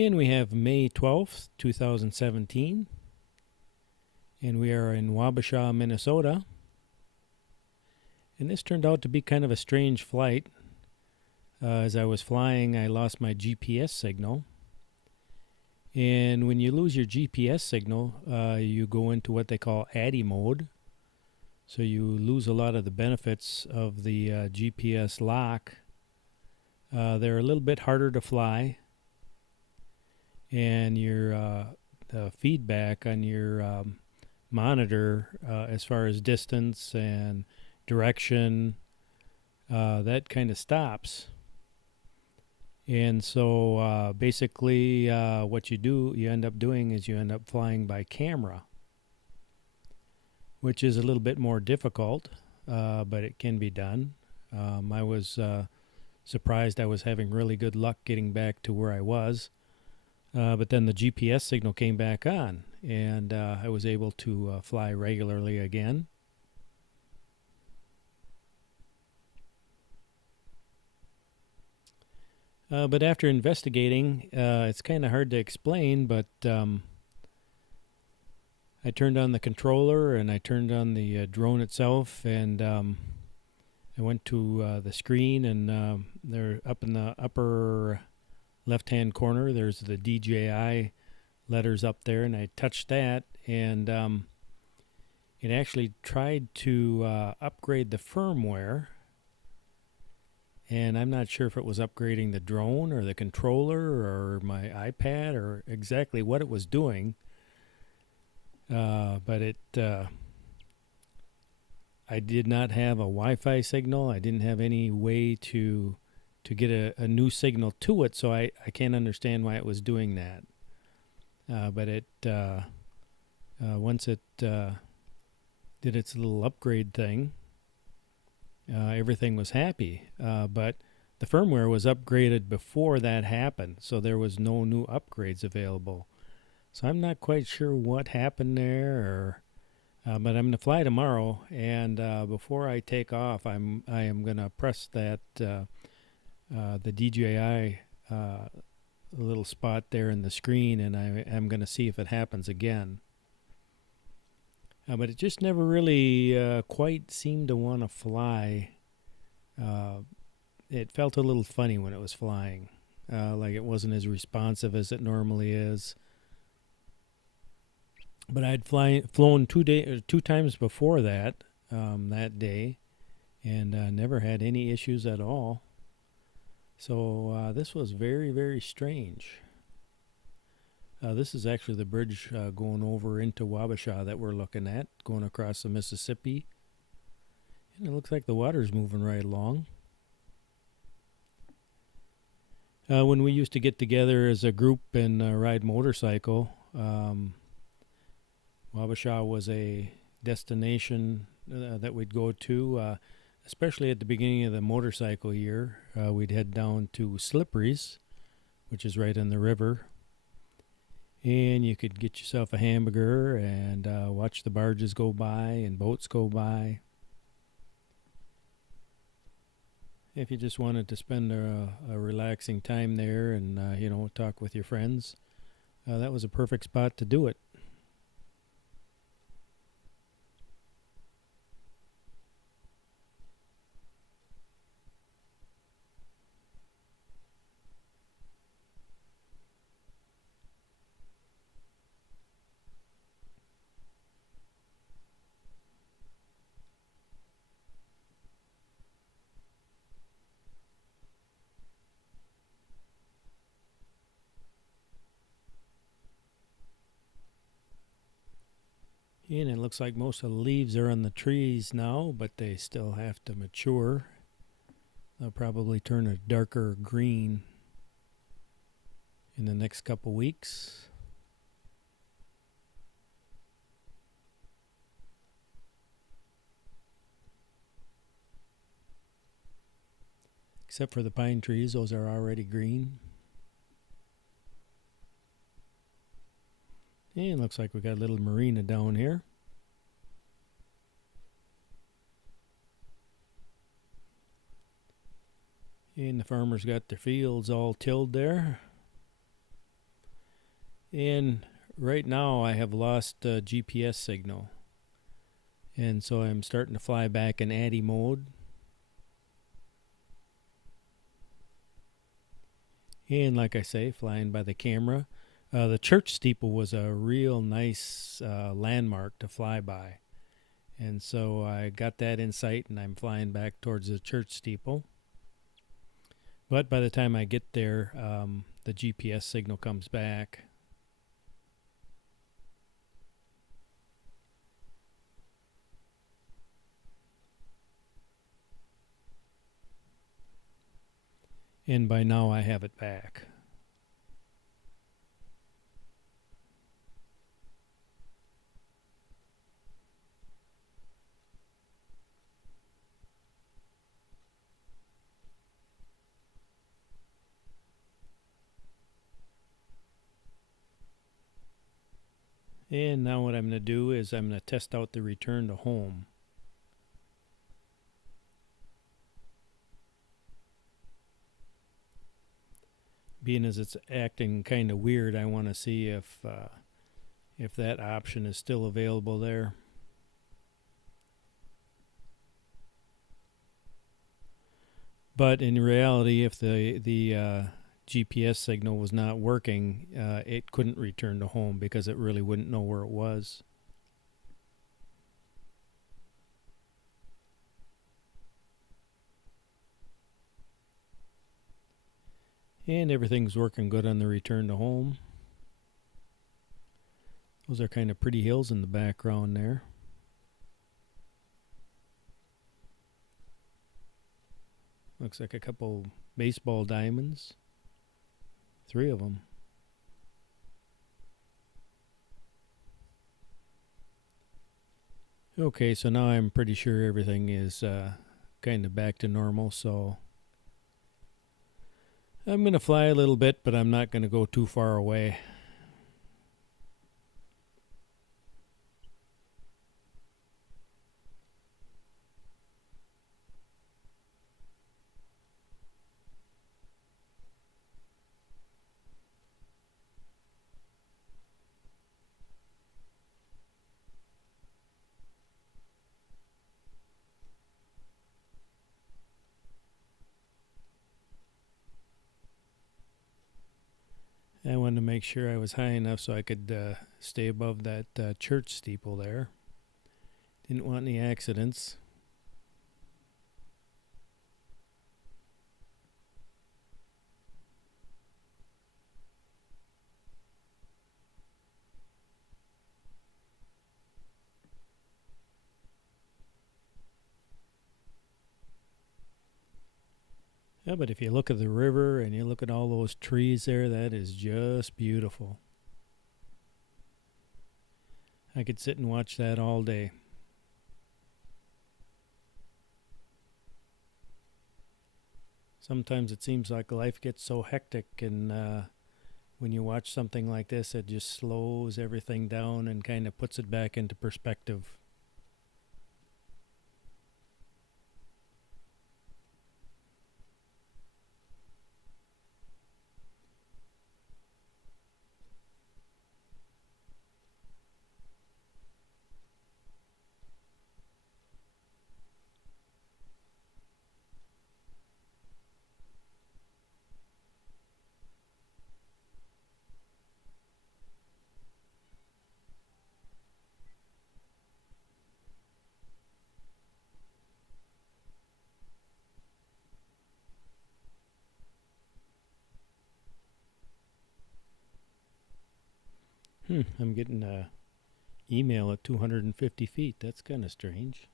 And we have May 12th, 2017, and we are in Wabasha, Minnesota. And this turned out to be kind of a strange flight. As I was flying, I lost my GPS signal. And when you lose your GPS signal, you go into what they call atti mode. So you lose a lot of the benefits of the GPS lock. They're a little bit harder to fly, and your the feedback on your monitor as far as distance and direction, that kind of stops. And so basically what you end up doing is you end up flying by camera, which is a little bit more difficult, but it can be done. I was surprised I was having really good luck getting back to where I was. But then the GPS signal came back on, and I was able to fly regularly again. But after investigating, it's kind of hard to explain, but I turned on the controller and I turned on the drone itself, and I went to the screen, and there up in the upper left-hand corner, there's the DJI letters up there, and I touched that, and it actually tried to upgrade the firmware. And I'm not sure if it was upgrading the drone or the controller or my iPad or exactly what it was doing. But I did not have a Wi-Fi signal. I didn't have any way to get a new signal to it, so I can't understand why it was doing that. But it once it did its little upgrade thing, everything was happy, but the firmware was upgraded before that happened, so there was no new upgrades available. So I'm not quite sure what happened there, but I'm going to fly tomorrow, and before I take off, I am going to press that the DJI little spot there in the screen, and I am going to see if it happens again. But it just never really quite seemed to want to fly. It felt a little funny when it was flying, like it wasn't as responsive as it normally is. But I'd flown 2 times before that day, and never had any issues at all. So this was very, very strange. This is actually the bridge going over into Wabasha that we're looking at, going across the Mississippi. And it looks like the water's moving right along. When we used to get together as a group and ride motorcycle, Wabasha was a destination that we'd go to, especially at the beginning of the motorcycle year. We'd head down to Slippery's, which is right on the river. And you could get yourself a hamburger and watch the barges go by and boats go by. If you just wanted to spend a relaxing time there and talk with your friends, that was a perfect spot to do it. And it looks like most of the leaves are on the trees now, but they still have to mature. They'll probably turn a darker green in the next couple weeks. Except for the pine trees, those are already green. And looks like we got a little marina down here. And the farmers got their fields all tilled there. And right now I have lost GPS signal. And so I'm starting to fly back in atti mode. And like I say, flying by the camera. The church steeple was a real nice landmark to fly by. And so I got that in sight and I'm flying back towards the church steeple. But by the time I get there, the GPS signal comes back. And by now I have it back. And now what I'm going to do is I'm going to test out the return to home. Being as it's acting kind of weird, I want to see if that option is still available there. But in reality, if the GPS signal was not working, it couldn't return to home because it really wouldn't know where it was. And everything's working good on the return to home. Those are kind of pretty hills in the background there. Looks like a couple baseball diamonds. 3 of them. Okay, so now I'm pretty sure everything is kind of back to normal, so I'm going to fly a little bit, but I'm not going to go too far away. I wanted to make sure I was high enough so I could stay above that church steeple there. Didn't want any accidents. Yeah, but if you look at the river and you look at all those trees there, that is just beautiful. I could sit and watch that all day. Sometimes it seems like life gets so hectic, and when you watch something like this, it just slows everything down and kind of puts it back into perspective. I'm getting a email at 250 feet. That's kind of strange.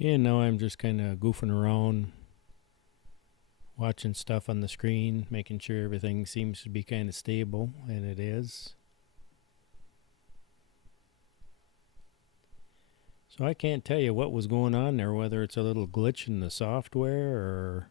Yeah, now I'm just kind of goofing around, watching stuff on the screen, making sure everything seems to be kind of stable, and it is. So I can't tell you what was going on there, whether it's a little glitch in the software or